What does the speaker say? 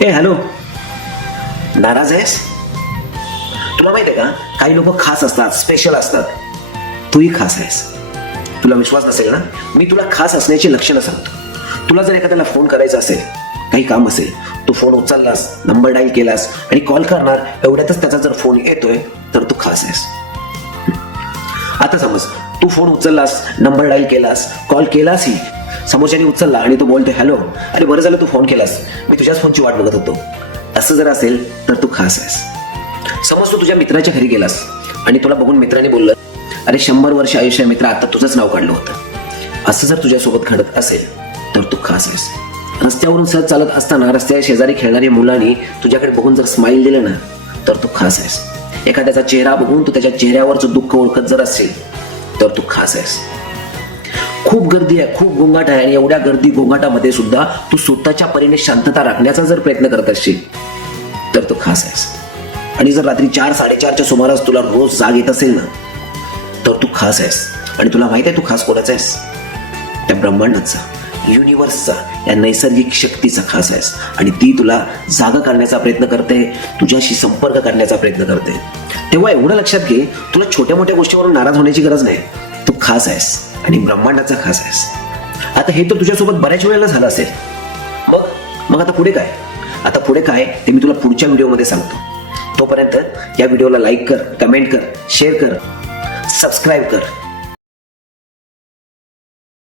ए hello. नाराज आहेस? तुला माहिती आहे का? काही लोक खास असतात स्पेशल असतात. तूही खास आहेस. तुला विश्वास नसेल ना? मी तुला खास असण्याची लक्षणं सांगतो. तुला जर एखाद्याला फोन करायचा असेल काही काम असेल तू फोन उचललास नंबर डायल केलास आणि कॉल करणार एवढ्यातच त्याचा जर फोन येतोय तर तू खास आहेस. आता समज तू फोन उचललास नंबर डायल केलास कॉल केलासही समोरच्याने उचलला आणि तू बोलतोय हॅलो. अरे बरं झालं तू फोन केलास. मी तुझ्याच फोनची वाट बघत होतो. असं जर असेल तर तू खास आहेस. समज तू तुझ्या मित्राच्या घरी गेलास आणि तुला बघून मित्राने बोललं अरे शंभर वर्ष आयुष्य मित्र आता तुझंच नाव काढलं होतं. असं जर तुझ्यासोबत घडत असेल तर तू खास आहेस. रस्त्यावरून सहज चालत असताना रस्त्या शेजारी खेळणाऱ्या मुलांनी तुझ्याकडे बघून जर स्माईल दिलं ना तर तू खास आहेस. एखाद्याचा चेहरा बघून तू त्याच्या चेहऱ्यावरचं दुःख ओळखत जर असेल तर तू खास आहेस. खूप गर्दी आहे खूप गोंगाट आहे आणि एवढ्या गर्दी गोंगाटामध्ये सुद्धा तू स्वतःच्या परीने शांतता राखण्याचा जर प्रयत्न करत असशील तर तू खास आहेस. आणि जर रात्री चार साडेचारच्या सुमारास तुला रोज जाग येत असेल ना तर तू खास आहेस. आणि तुला माहीत आहे तू खास कोणाचा आहेस? त्या ब्रह्मांडाचा युनिव्हर्सचा या नैसर्गिक शक्तीचा खास आहेस. आणि ती तुला जागा करण्याचा प्रयत्न करते तुझ्याशी संपर्क करण्याचा प्रयत्न करते. तेव्हा एवढं लक्षात घे तुला छोट्या मोठ्या गोष्टीवरून नाराज होण्याची गरज नाही. तू खास आहेस. आणि ब्रह्मांडाचा खास आहेस. आता हे तर तुझ्यासोबत बऱ्याच वेळेला झालं असेल. मग मग आता पुढे काय? आता पुढे काय ते मी तुला पुढच्या व्हिडिओमध्ये सांगतो. तोपर्यंत या व्हिडिओला लाईक कर कमेंट कर शेअर कर सबस्क्राईब कर.